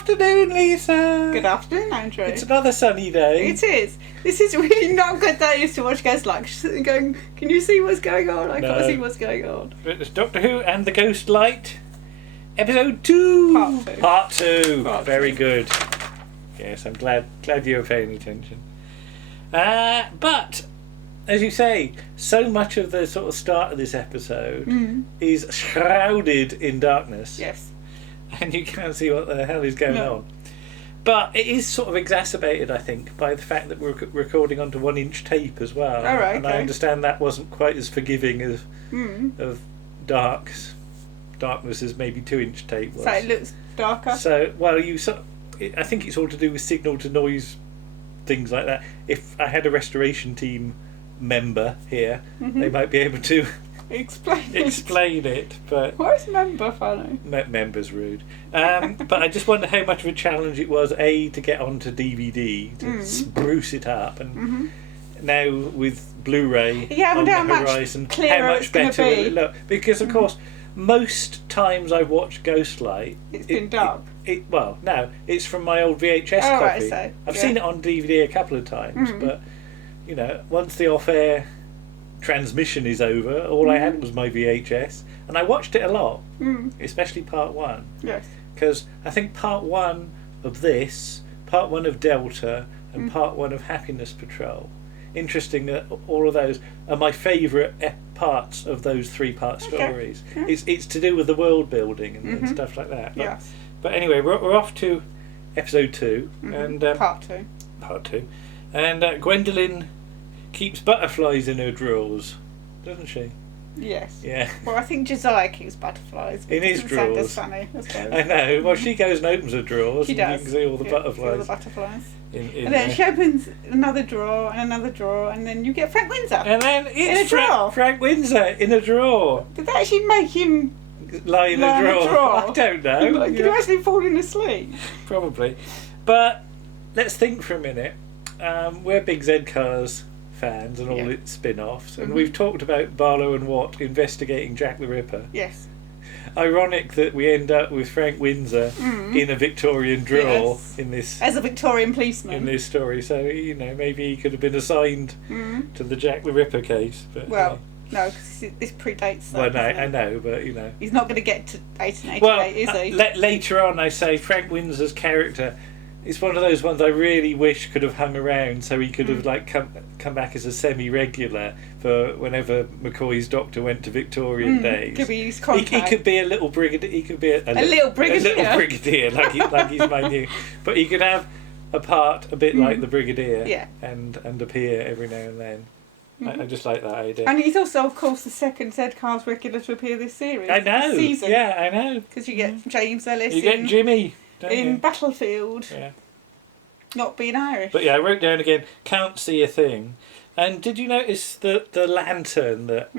afternoon, Lisa. Good afternoon, Andrew. It's another sunny day. It is. This is really not a good day to watch Ghost Light. Just sitting going, can you see what's going on? I can't see what's going on. But it's Doctor Who and the Ghost Light, episode 2. Part 2. Very good. Yes, I'm glad you were paying attention. But as you say, so much of the sort of start of this episode is shrouded in darkness. Yes. And you can't see what the hell is going on. But it is sort of exacerbated, I think, by the fact that we're recording onto 1-inch tape as well. All right, and I understand that wasn't quite as forgiving as of darkness as maybe 2-inch tape was. So it looks darker? So, well, I think it's all to do with signal to noise, things like that. If I had a restoration team member here, they might be able to explain it. But why is member funny? Member's rude. But I just wonder how much of a challenge it was, A, to get onto DVD, to spruce it up, and now with Blu-ray on the horizon, how much better will it look? Because, of course, most times I've watched Ghostlight, it's been dark. Well, no, it's from my old VHS copy. Right, I've seen it on DVD a couple of times, but, you know, once the off-air transmission is over, all I had was my VHS, and I watched it a lot, especially part 1. Yes. Because I think part 1 of this, part 1 of Delta, and part 1 of Happiness Patrol. Interesting that all of those are my favourite parts of those 3-part stories. Yeah. It's to do with the world building and stuff like that. But anyway, we're off to episode 2 and part 2. Part 2, and Gwendolyn keeps butterflies in her drawers, doesn't she? Yes. Yeah. Well, I think Josiah keeps butterflies. In his drawers. Sound as funny, I suppose. I know. Well, she goes and opens her drawers, She and does. you can see all the butterflies. All the butterflies. In and then she opens another drawer and another drawer, and then you get Frank Windsor. And then it's Frank Windsor in a drawer. Did that actually make him lie in a drawer? I don't know. Could you actually falling asleep? Probably. But let's think for a minute. We're big Z Cars fans and all its spin-offs, and we've talked about Barlow and Watt investigating Jack the Ripper. Yes. Ironic that we end up with Frank Windsor in a Victorian drawer in this, as a Victorian policeman in this story. So, you know, maybe he could have been assigned to the Jack the Ripper case. But no, because this predates that. Well, no, I know, but you know, he's not going to get to 1888, is he? Later on, I say Frank Windsor's character. It's one of those ones I really wish could have hung around, so he could have like come back as a semi-regular for whenever McCoy's doctor went to Victorian days. Could be his contact. He could be a little brigadier. He could be a little brigadier. A little brigadier, like he's my new. But he could have a part a bit like the brigadier, and appear every now and then. I just like that idea. And he's also, of course, the second Z Cars regular to appear this series. I know. Season. Yeah, I know. Because you get James Ellis. You get Jimmy. In Battlefield, not being Irish. But yeah, I wrote down again, can't see a thing. And did you notice the lantern that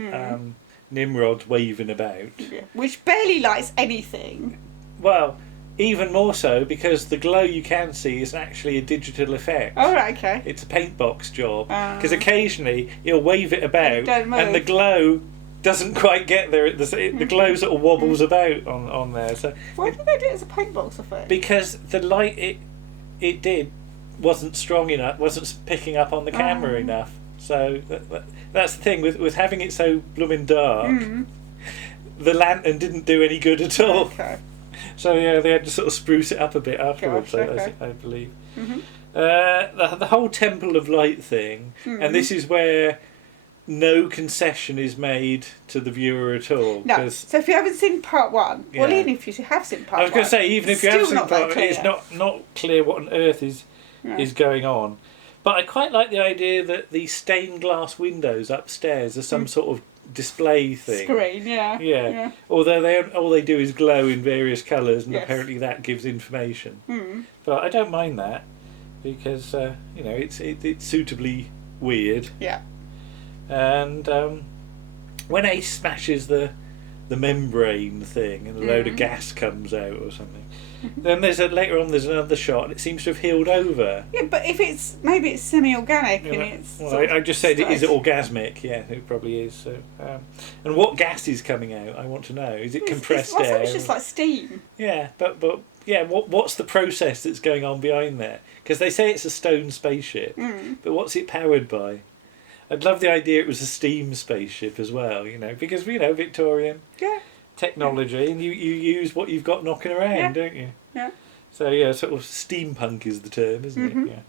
Nimrod's waving about? Yeah. Which barely lights anything. Well, even more so because the glow you can see is actually a digital effect. Oh, right, okay. It's a paint box job. Because occasionally he'll wave it about and the glow doesn't quite get there. The glow sort of wobbles about on there. So why did they do it as a paint box effect? Because the light it did wasn't strong enough, wasn't picking up on the camera enough. So that's the thing with having it so blooming dark. The lantern didn't do any good at all. Okay. So yeah, they had to sort of spruce it up a bit afterwards. I believe. The whole Temple of Light thing, and this is where no concession is made to the viewer at all. No. So if you haven't seen part 1, well, even if you have seen part 1, I was going to say, even if you have seen part 1, it's not clear what on earth is going on. But I quite like the idea that the stained glass windows upstairs are some sort of display thing. Screen, yeah. Although all they do is glow in various colours, and apparently that gives information. But I don't mind that because you know it's suitably weird. Yeah. And when Ace smashes the membrane thing and a load of gas comes out or something, then later on there's another shot and it seems to have healed over. Yeah, but if maybe it's semi-organic and it's. Well, I just said is it orgasmic? Yeah, it probably is. So, and what gas is coming out? I want to know. Is it compressed air? It's just like steam. Yeah, but what's the process that's going on behind there? Because they say it's a stone spaceship, but what's it powered by? I'd love the idea it was a steam spaceship as well, because Victorian technology, and you use what you've got knocking around, don't you? Yeah. So sort of steampunk is the term, isn't it? Yeah.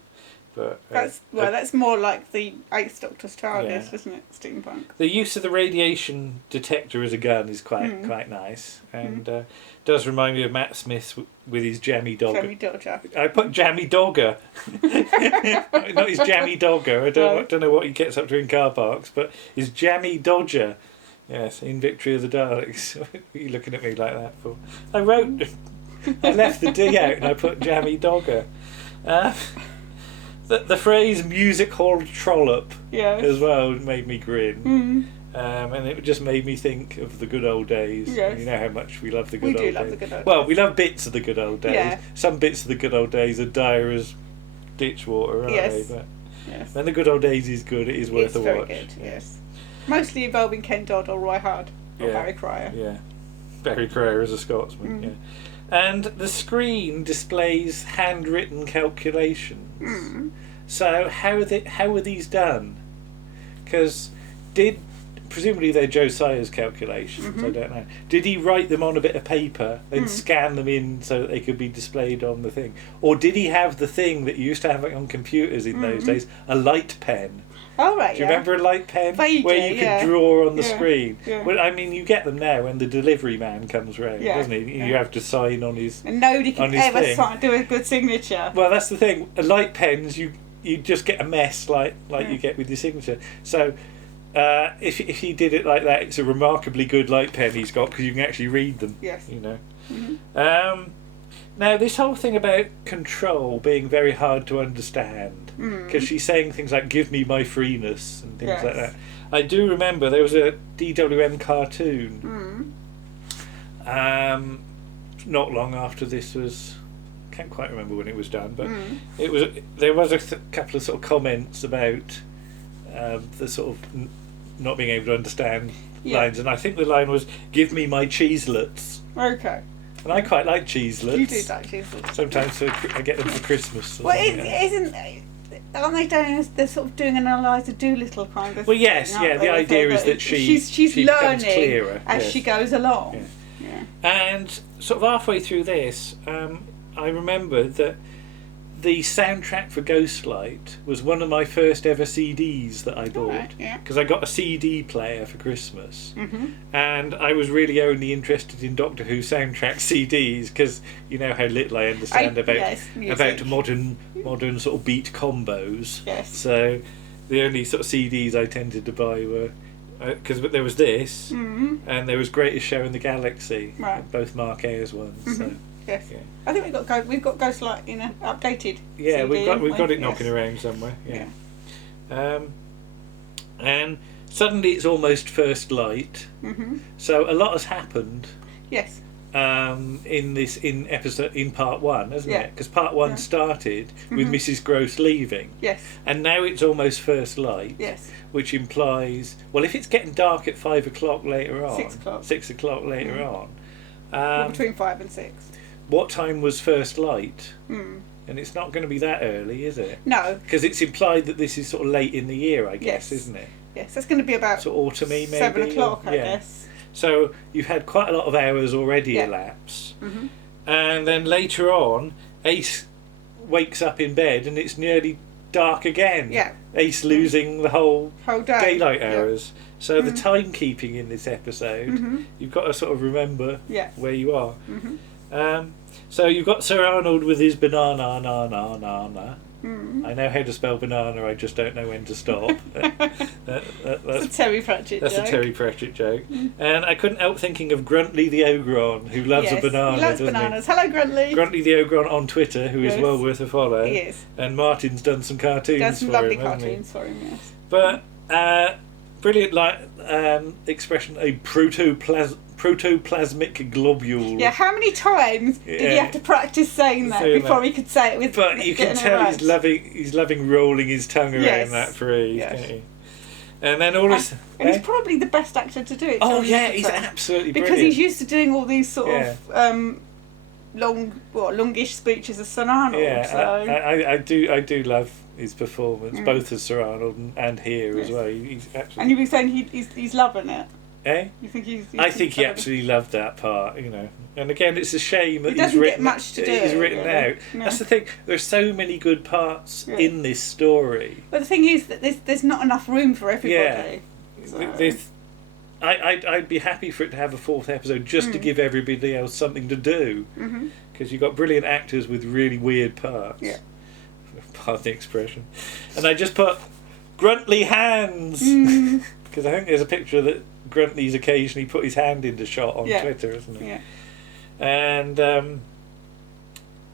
But that's more like the Eighth Doctor's TARDIS, isn't it? Steampunk. The use of the radiation detector as a gun is quite nice, and does remind me of Matt Smith with his Jammy Dogger. Jammy Dodger. I put Jammy Dogger, not his Jammy Dogger. I don't know what he gets up to in car parks, but his Jammy Dodger. Yes, in Victory of the Daleks. What are you looking at me like that for? I left the D out and I put Jammy Dogger. The phrase music hall trollop as well made me grin. And it just made me think of the good old days. Yes. You know how much we love the good old days. We do love the good old days. Well, we love bits of the good old days. Yeah. Some bits of the good old days are dire as ditch water, aren't they? But yes. when the good old days is good, it is worth a watch. It's very good, yes. Mostly involving Ken Dodd or Roy Hard or Barry Cryer. Yeah. Barry Cryer is a Scotsman, And the screen displays handwritten calculations. So how were these done? Because presumably they're Josiah's calculations. I don't know. Did he write them on a bit of paper, then scan them in so that they could be displayed on the thing, or did he have the thing that you used to have on computers in those days, a light pen? Oh right. Do you remember a light pen Vaguely, where you could draw on the screen? Yeah. Well, I mean, you get them now when the delivery man comes round, doesn't he? You have to sign on his. And nobody can ever do a good signature. Well, that's the thing. Light pens, you just get a mess like you get with your signature. So if he did it like that, it's a remarkably good light pen he's got because you can actually read them. Yes. Now, this whole thing about control being very hard to understand, because she's saying things like, give me my freeness, and things like that. I do remember there was a DWM cartoon, not long after this was, can't quite remember when it was done, but there was a couple of sort of comments about the sort of not being able to understand lines, and I think the line was, give me my cheeselets. Okay. And I quite like cheeselets. You do like cheeselets. Sometimes I get them for Christmas. Well, aren't they doing? They're sort of doing an Eliza Doolittle kind of. Well, yes, thing, The idea is that she's learning clearer as she goes along. Yeah. And sort of halfway through this, I remembered that the soundtrack for Ghostlight was one of my first ever CDs that I bought, because I got a CD player for Christmas, and I was really only interested in Doctor Who soundtrack CDs because you know how little I understand about modern sort of beat combos. Yes. So the only sort of CDs I tended to buy were because there was this, and there was Greatest Show in the Galaxy, both Mark Ayres ones. So. Yes. Yeah. I think we've got Ghostlight in an updated. Yeah, CD, we've got it knocking around somewhere. And suddenly it's almost first light. So a lot has happened. Yes. In part one, hasn't it? Because part one started with Mrs. Gross leaving. Yes. And now it's almost first light. Yes. Which implies, well, if it's getting dark at 5 o'clock later on, 6 o'clock later on. Between 5 and 6. What time was first light? And it's not going to be that early, is it? No. Because it's implied that this is sort of late in the year, I guess, isn't it? Yes, that's going to be about sort of autumny, maybe 7 o'clock, I guess. So you've had quite a lot of hours already elapse, and then later on, Ace wakes up in bed and it's nearly dark again. Yeah. Ace losing the whole day. Daylight hours. So the timekeeping in this episode, you've got to sort of remember where you are. So you've got Sir Arnold with his banana. I know how to spell banana, I just don't know when to stop. That's a Terry Pratchett joke. That's a Terry Pratchett joke. And I couldn't help thinking of Gruntley the Ogron, who loves a banana, he loves bananas. Hello, Gruntley. Gruntley the Ogron on Twitter, who is well worth a follow. He is. And Martin's done some cartoons for him. Done some lovely cartoons for him, yes. But brilliant expression, a protoplasmic globule. Yeah, how many times did he have to practice saying that before he could say it with? But you can tell he's loving rolling his tongue around that phrase, can't you? And then all this, and he's probably the best actor to do it. Oh yeah, he's absolutely because brilliant. He's used to doing all these sort of longish speech as Sir Arnold. Yeah, So. I do love his performance, both as Sir Arnold and here as well. He's actually. And you were saying he's loving it. Eh? You think I think he absolutely loved that part, you know. And again, it's a shame that he's written much to do. He's written out. No. That's the thing. There's so many good parts in this story. But the thing is that there's not enough room for everybody. Yeah. So. I'd be happy for it to have a 4th episode just to give everybody else something to do. Because you've got brilliant actors with really weird parts. Yeah. Pardon the expression. And I just put Gruntley hands. Because I think there's a picture that Gruntley's occasionally put his hand into shot on Twitter, isn't it? Yeah. And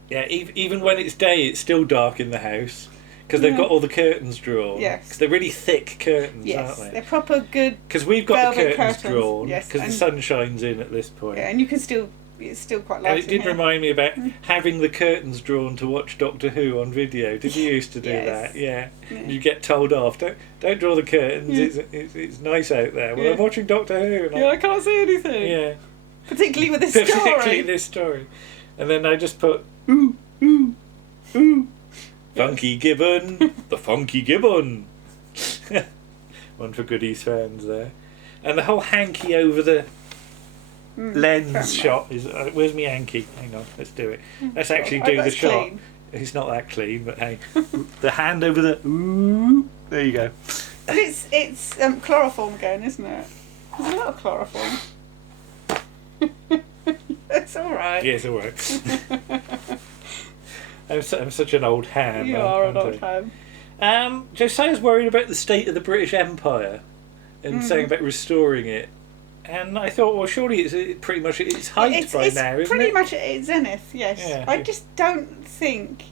even when it's day, it's still dark in the house because they've got all the curtains drawn. Yes, because they're really thick curtains, aren't they? They're proper good. Because we've got the curtains drawn because the sun shines in at this point. Yeah, and you can still. It's still quite light. And it did remind me about having the curtains drawn to watch Doctor Who on video. Did you used to do that? Yeah. You get told off. Don't draw the curtains. It's nice out there. Well, I'm watching Doctor Who. And I can't see anything. Yeah. Particularly with this story. Particularly this story. And then I just put Funky Gibbon, the Funky Gibbon. One for Goodies fans there. And the whole hanky over the lens shot is where's my hanky? Hang on, let's do it. Let's actually do the shot. Clean. It's not that clean, but hey, the hand over the there you go. But it's chloroform again, isn't it? There's a lot of chloroform. It's all right. Yeah, it's all right. I'm such an old ham. You are an old ham. Josiah's worried about the state of the British Empire and saying about restoring it. And I thought, well, surely it's pretty much at its height by now, isn't it? It's pretty much at its zenith, yes. Yeah. I just don't think...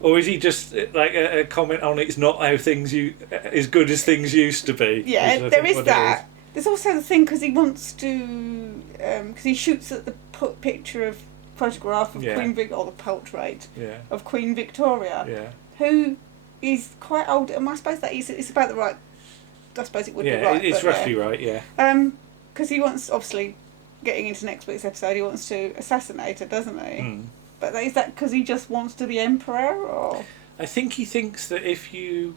Or is he just like a comment on it's not how things as good as things used to be? Yeah, there is that. There's also the thing because he wants to... Because he shoots at the photograph of Queen Victoria, or the portrait of Queen Victoria, who is quite old. And I suppose that it's about the right... I suppose it would be right. It's roughly right, yeah. Because he wants, obviously, getting into next week's episode, he wants to assassinate her, doesn't he? But is that because he just wants to be emperor, or...? I think he thinks that if you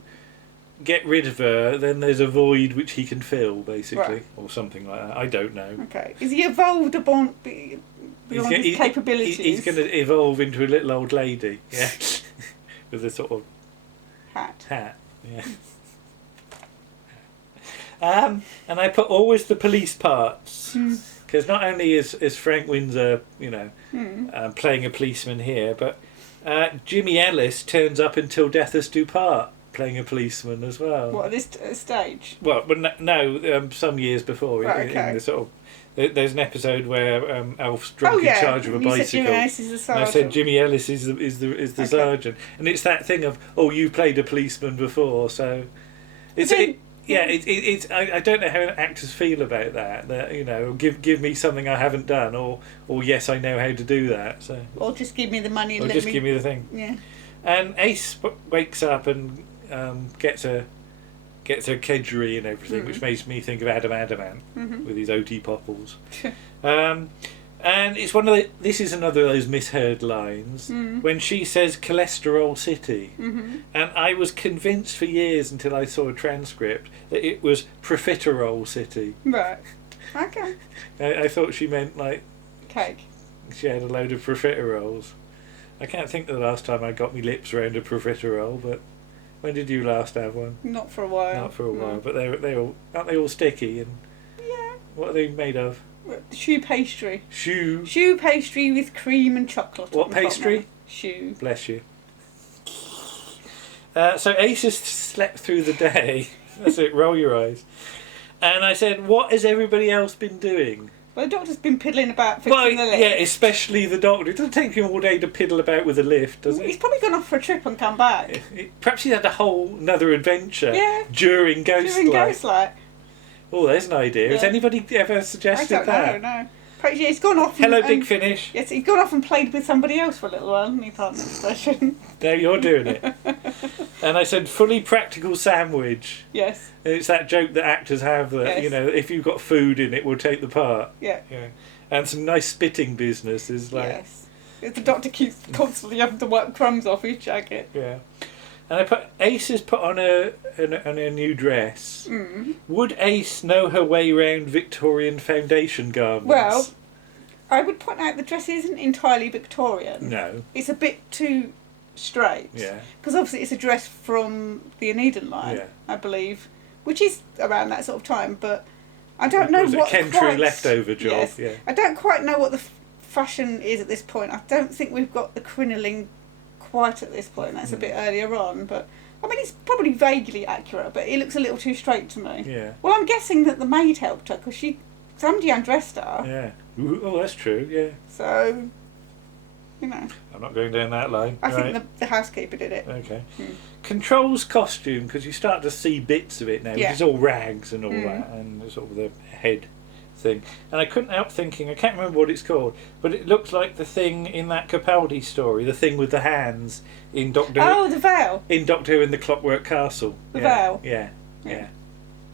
get rid of her, then there's a void which he can fill, basically, or something like that. I don't know. Okay. Is he evolved beyond his capabilities? He's going to evolve into a little old lady, yeah, with a sort of hat, yeah. And I put always the police parts because not only is Frank Windsor, playing a policeman here, but Jimmy Ellis turns up until death us do part, playing a policeman as well. What, at this stage? Well, but no, some years before. Right, in the sort of, there's an episode where Alf's drunk in charge of a bicycle. Said Jimmy Ellis is the sergeant. And I said Jimmy Ellis is the sergeant, and it's that thing of you played a policeman before, so it's I don't know how actors feel about that. That give me something I haven't done, or yes, I know how to do that. So or just give me the money and give me the thing. Yeah. And Ace wakes up and gets a kedgeree and everything, which makes me think of Adam Adamant with his OT popples. And it's this is another of those misheard lines when she says Cholesterol City, and I was convinced for years until I saw a transcript that it was Profiterole City. Right. Okay. I thought she meant like cake. She had a load of profiteroles. I can't think of the last time I got my lips around a profiterole, but when did you last have one? Not for a while. Not for a while, but aren't they all sticky and what are they made of? Choux pastry. Choux pastry with cream and chocolate. What pastry? Choux. Bless you. So Ace has slept through the day. That's it, roll your eyes. And I said, what has everybody else been doing? Well, the doctor's been piddling about fixing the lift. Yeah, especially the doctor. It doesn't take him all day to piddle about with a lift, does it? He's probably gone off for a trip and come back. Perhaps he's had a whole another adventure during Ghostlight. Oh, there's an idea. Has anybody ever suggested that? I don't know. Perhaps, he's gone off. Hello, Big Finish. Yes, he's gone off and played with somebody else for a little while, hasn't he? Pardon the expression. No, you're doing it. And I said, fully practical sandwich. Yes. It's that joke that actors have that, if you've got food in it, we'll take the part. Yeah. And some nice spitting business is like... Yes. The Doctor keeps constantly having to wipe crumbs off his jacket. Yeah. And Ace has put on a new dress. Mm. Would Ace know her way around Victorian foundation garments? Well, I would point out the dress isn't entirely Victorian. No. It's a bit too straight. Yeah. Because obviously it's a dress from the Aeneid line, I believe, which is around that sort of time, but I don't know what Kentry leftover job. Yes, yeah. I don't quite know what the fashion is at this point. I don't think we've got the crinoline quite at this point. That's a bit earlier on, but I mean it's probably vaguely accurate, but it looks a little too straight to me. Yeah. Well, I'm guessing that the maid helped her because somebody undressed her. Yeah. Ooh, oh, that's true. Yeah. So, you know. I'm not going down that line. I think the housekeeper did it. Okay. Control's costume, because you start to see bits of it now, which is all rags and all that, and sort of the head thing. And I couldn't help thinking, I can't remember what it's called, but it looks like the thing in that Capaldi story, the thing with the hands in Doctor. Oh, the veil. In Doctor Who in the Clockwork Castle. The veil. Yeah.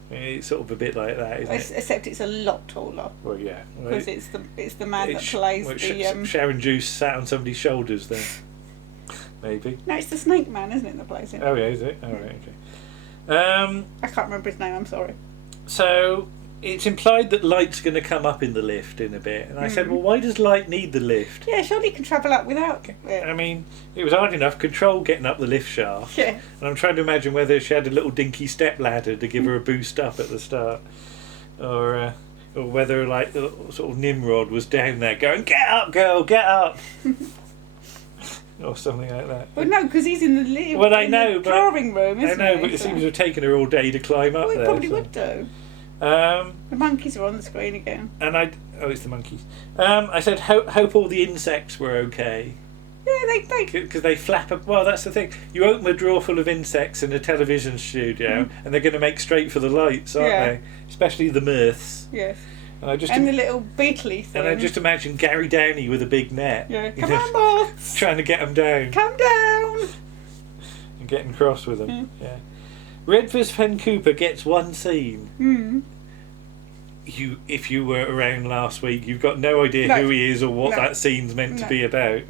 It's sort of a bit like that, isn't it? Except it's a lot taller. Well, yeah. Because it's the man that plays the... Sharon Juice sat on somebody's shoulders then. Maybe. No, it's the Snake Man, isn't it, that plays it? Oh, yeah, is it? Oh, right, okay. I can't remember his name, I'm sorry. So, it's implied that Light's going to come up in the lift in a bit. And I said, well, why does Light need the lift? Yeah, surely he can travel up without it. I mean, it was hard enough, Control getting up the lift shaft. Yeah. And I'm trying to imagine whether she had a little dinky step ladder to give her a boost up at the start. Or whether, like, the sort of Nimrod was down there going, get up, girl, get up! Or something like that. Well, no, because he's in the drawing room, isn't he? I know, but it seems to have taken her all day to climb up there. Well, it probably would do. The monkeys are on the screen again. And it's the monkeys. I said, hope all the insects were okay. Yeah, they... Because they flap up... Well, that's the thing. You open a drawer full of insects in a television studio, and they're going to make straight for the lights, aren't they? Especially the mirths. Yes. And the little beetley thing. And I just imagine Gary Downey with a big net. Yeah, come on, moths! Trying to get them down. Come down! And getting cross with them. Yeah. Redvers Fen Cooper gets one scene. If you were around last week, you've got no idea who he is or what that scene's meant to be about.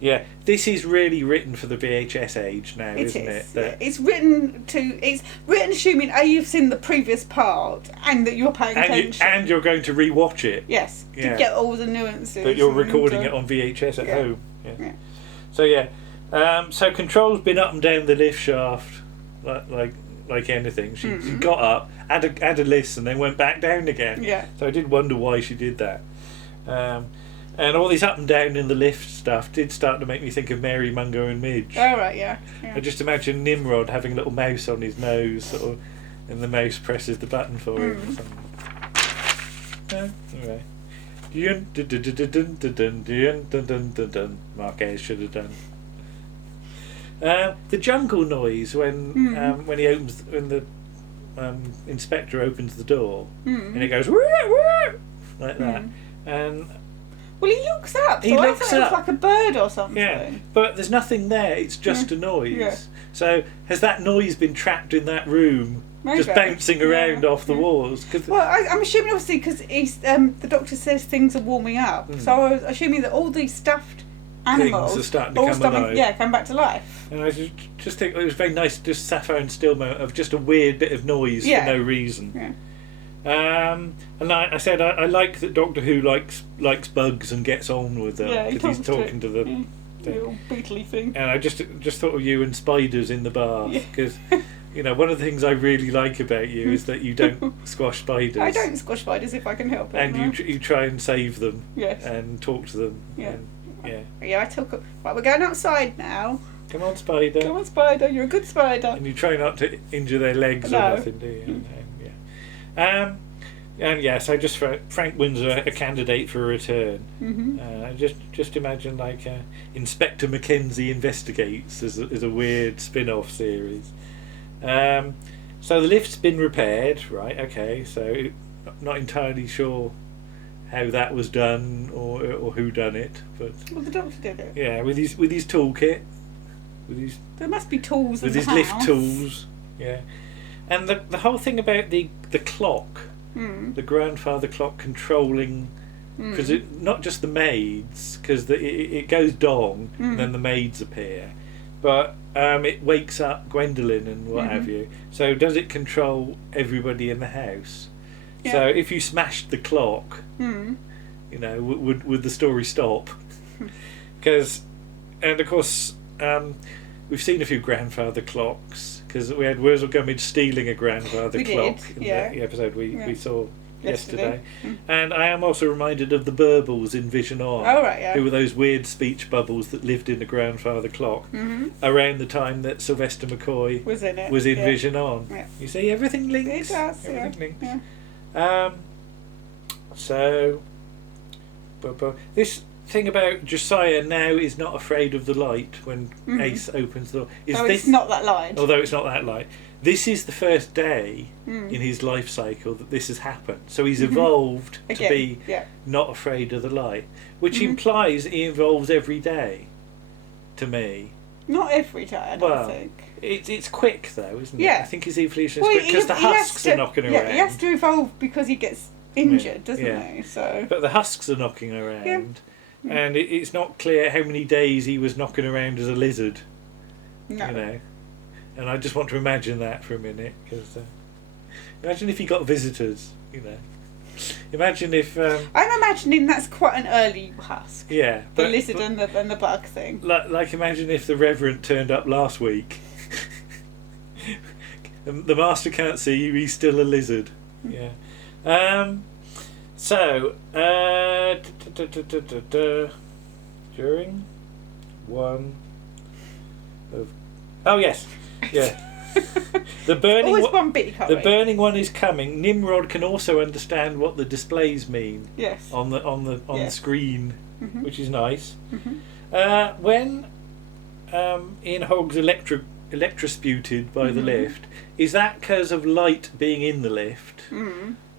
Yeah, this is really written for the VHS age now, isn't it? It's written assuming you've seen the previous part and that you're paying attention. And you're going to rewatch it. Yes, to get all the nuances. But you're recording it on VHS at home. Yeah. So so Control's been up and down the lift shaft like anything. She got up, had a listen, then went back down again. Yeah. So I did wonder why she did that. And all this up and down in the lift stuff did start to make me think of Mary Mungo and Midge. Oh, right, yeah. I just imagine Nimrod having a little mouse on his nose, sort of, and the mouse presses the button for him. Anyway. Marquez should have done. The jungle noise when the inspector opens the door and it goes like that, and well, he looks up. So I thought it was like a bird or something. Yeah, but there's nothing there. It's just a noise. Yeah. So has that noise been trapped in that room, just bouncing around off the walls? Well, I'm assuming obviously because the doctor says things are warming up. So I was assuming that all these stuffed animals are starting to come alive. Yeah, come back to life. And I just think it was very nice, just sapphire and still moment of just a weird bit of noise for no reason. Yeah. And I said I like that Doctor Who likes bugs and gets on with them because he's talking to the little beetly thing. And I just thought of you and spiders in the bath because one of the things I really like about you is that you don't squash spiders. I don't squash spiders if I can help it. And you try and save them. Yes. And talk to them. Yeah. I talk. Right, we're going outside now. Come on, spider. Come on, spider. You're a good spider. And you try not to injure their legs or nothing, do you? So just for Frank Windsor, a candidate for a return. Just imagine like Inspector Mackenzie Investigates as a weird spin-off series. So the lift's been repaired, right? Okay, so not entirely sure how that was done or who done it, but well, the doctor did it. Yeah, with his toolkit, there must be tools with in his the lift house. tools. Yeah, and the whole thing about the clock, the grandfather clock controlling because not just the maids, because it goes dong and then the maids appear, but it wakes up Gwendolyn and what have you. So does it control everybody in the house? Yeah. So if you smashed the clock, you know, would the story stop? Because, and of course, we've seen a few grandfather clocks, because we had Wurzel Gummidge stealing a grandfather clock in the episode we saw yesterday. And I am also reminded of the Burbles in Vision On, who were those weird speech bubbles that lived in the grandfather clock around the time that Sylvester McCoy was in Vision On. Yeah. You see, everything links. It does, everything links. Yeah. So, this thing about Josiah now is not afraid of the light when Ace opens the door. It's not that light. Although it's not that light. This is the first day in his life cycle that this has happened. So he's evolved to be not afraid of the light, which implies he evolves every day, to me. Not every day, I don't think. It's quick, though, isn't it? I think his evolution is quick, because the husks are knocking around. Yeah, he has to evolve because he gets injured, doesn't he? So. But the husks are knocking around, and it's not clear how many days he was knocking around as a lizard. No. You know. And I just want to imagine that for a minute, because imagine if he got visitors, you know. Imagine if... I'm imagining that's quite an early husk. Yeah. The lizard and the bug thing. Like imagine if the Reverend turned up last week. The Master can't see you, he's still a lizard. Yeah. So, during one of... Oh, yes. Yeah. The burning burning one is coming. Nimrod can also understand what the displays mean. Yes. On the screen, which is nice. When Ian Hogg's electrosputed by the lift, is that because of light being in the lift?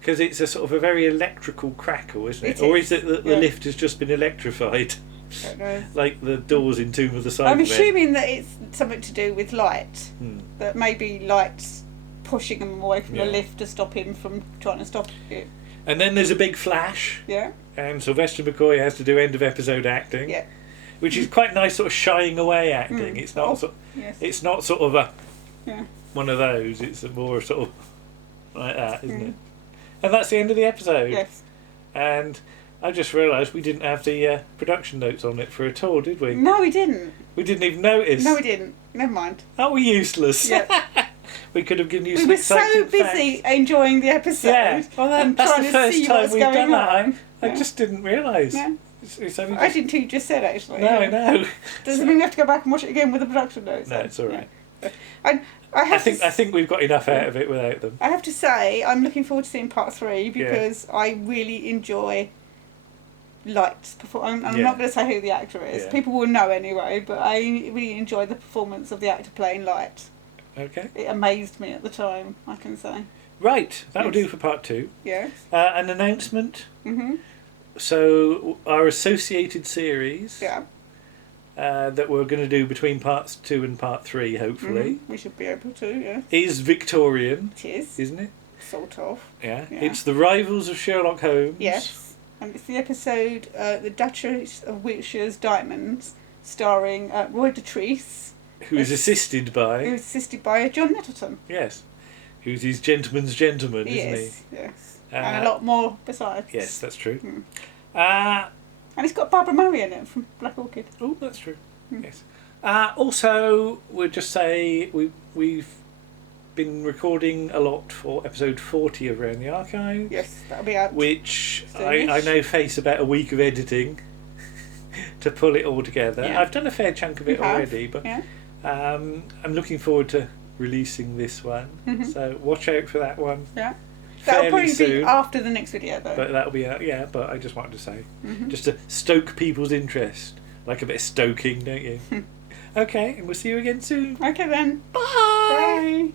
Because it's a sort of a very electrical crackle, isn't it? Or is it that the lift has just been electrified? Don't know. Like the doors in Tomb of the Cybermen. I'm assuming that it's something to do with light. That maybe light's pushing him away from the lift to stop him from trying to stop it. And then there's a big flash. Yeah. And Sylvester McCoy has to do end of episode acting. Yeah. Which is quite nice, sort of shying away acting. It's not it's not sort of a one of those. It's a more sort of like that, isn't it? And that's the end of the episode. Yes. And I just realised we didn't have the production notes on it for at all, did we? No, we didn't. We didn't even notice. No, we didn't. Never mind. Aren't we useless? Yeah. We could have given you some exciting facts. We were so busy enjoying the episode. Yeah. Well, that's the first time we've done that. I just didn't realise. Yeah. I didn't think you just said, actually. No, I know. Doesn't mean we have to go back and watch it again with the production notes. No, it's all right. Yeah. I think we've got enough out of it without them. I have to say, I'm looking forward to seeing part 3 because I really enjoy Light's performance. I'm not going to say who the actor is. Yeah. People will know anyway, but I really enjoy the performance of the actor playing Light. Okay. It amazed me at the time, I can say. Right, that'll do for part 2. Yes. An announcement. So our associated series. Yeah. That we're going to do between parts 2 and part 3, hopefully. We should be able to, yeah. Is Victorian. It is. Isn't it? Sort of. Yeah. It's the Rivals of Sherlock Holmes. Yes. And it's the episode The Duchess of Wiltshire's Diamonds, starring Roy Dotrice. Who's assisted by John Nettleton. Yes. Who's his gentleman's gentleman, isn't he? Yes. And a lot more besides. Yes, that's true. And it's got Barbara Murray in it from Black Orchid. Oh, that's true. Yes. Also, we'll just say we've been recording a lot for episode 40 of Around the Archive. Yes, that'll be out. Which I now face about a week of editing to pull it all together. Yeah. I've done a fair chunk of it already, but I'm looking forward to releasing this one. So watch out for that one. Yeah. That'll probably be after the next video, though. But that'll be out, but I just wanted to say, just to stoke people's interest. Like a bit of stoking, don't you? Okay, and we'll see you again soon. Okay then. Bye! Bye!